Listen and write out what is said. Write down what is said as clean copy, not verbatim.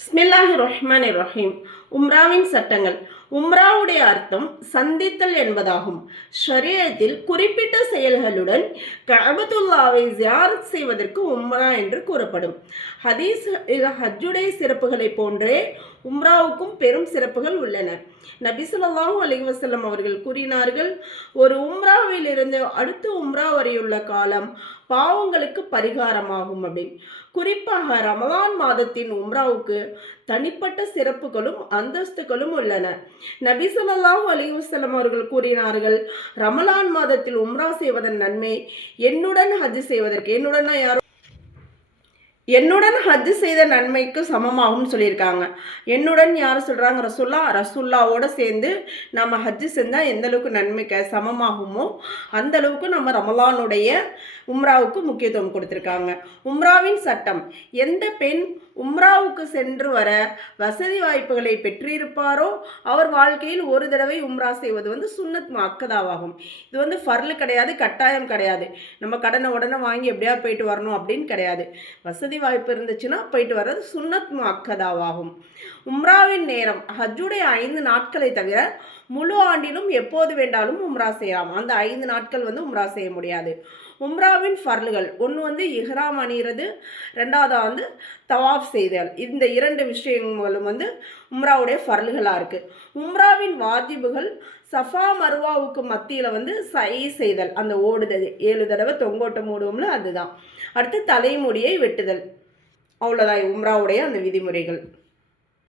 பிஸ்மில்லாஹிர் ரஹ்மானிர் ரஹீம். உம்ராவின் சட்டங்கள். உம்ராவுடைய அர்த்தம் சந்தித்தல் என்பதாகும். ஷரியத்தில் குறிப்பிட்ட செயல்களுடன் கஅபத்துல்லாவை ஜியாரத் செய்வதற்கு உம்ரா என்று கூறப்படும். ஹஜ்ஜுடைய சிறப்புகளை போன்றே உம்ராவுக்கும் பெரும் சிறப்புகள் உள்ளன. நபி ஸல்லல்லாஹு அலைஹி வஸல்லம் அவர்கள் கூறினார்கள், ஒரு உம்ராவில் இருந்து அடுத்த உம்ரா வரையுள்ள காலம் பாவங்களுக்கு பரிகாரமாகும் அப்படின்னு. குறிப்பாக ரமலான் மாதத்தின் உம்ராவுக்கு தனிப்பட்ட சிறப்புகளும் அந்தஸ்துகளும் உள்ளன. நபி ஸல்லல்லாஹு அலைஹி வஸல்லம் அவர்கள் கூறினார்கள், ரமலான் மாதத்தில் உம்ரா செய்வதன் நன்மை என்னுடன் ஹஜ் செய்வதற்கு, என்னுடன் ஹஜ் செய்த நன்மைக்கு சமமாகும் சொல்லியிருக்காங்க. என்னுடன் யார் சொல்கிறாங்க? ரசுல்லாவோட சேர்ந்து நம்ம ஹஜ் செஞ்சால் எந்த அளவுக்கு நன்மைக்கு சமமாகுமோ அந்த அளவுக்கு நம்ம ரமலானுடைய உம்ராவுக்கு முக்கியத்துவம் கொடுத்துருக்காங்க. உம்ராவின் சட்டம். எந்த பெண் உம்ராவுக்கு சென்று வர வசதி வாய்ப்புகளை பெற்றிருப்பாரோ அவர் வாழ்க்கையில் ஒரு தடவை உம்ரா செய்வது சுன்னத் முஅக்கதாவாகும். இது ஃபர்லு கிடையாது, கட்டாயம் கிடையாது. நம்ம கடனை உடனே வாங்கி எப்படியா போயிட்டு வரணும் அப்படின்னு கிடையாது. வசதி வாய்ப்பு இருந்துச்சுன்னா போயிட்டு வர்றது சுன்னத் முஅக்கதாவாகும். உம்ராவின் நேரம். ஹஜ்ஜுடைய 5 நாட்களை தவிர முழு ஆண்டிலும் எப்போது வேண்டாலும் உம்ரா செய்யலாம். அந்த 5 நாட்கள் உம்ரா செய்ய முடியாது. உம்ராவின் ஃபர்லுகள். ஒன்று இஹ்ராம் அணிகிறது, ரெண்டாவது தவாஃப் செய்தல். இந்த 2 விஷயங்களும் உம்ராவுடைய ஃபர்லுகளாக இருக்குது. உம்ராவின் வாஜிபுகள். சஃபா மர்வாவுக்கு மத்தியில் சை செய்தல், அந்த ஓடுதல் 7 தடவை தொங்கோட்டம் ஓடுவோம்ல அதுதான். அடுத்து தலைமுடியை வெட்டுதல். அவ்வளோதான் உம்ராவுடைய அந்த விதிமுறைகள்.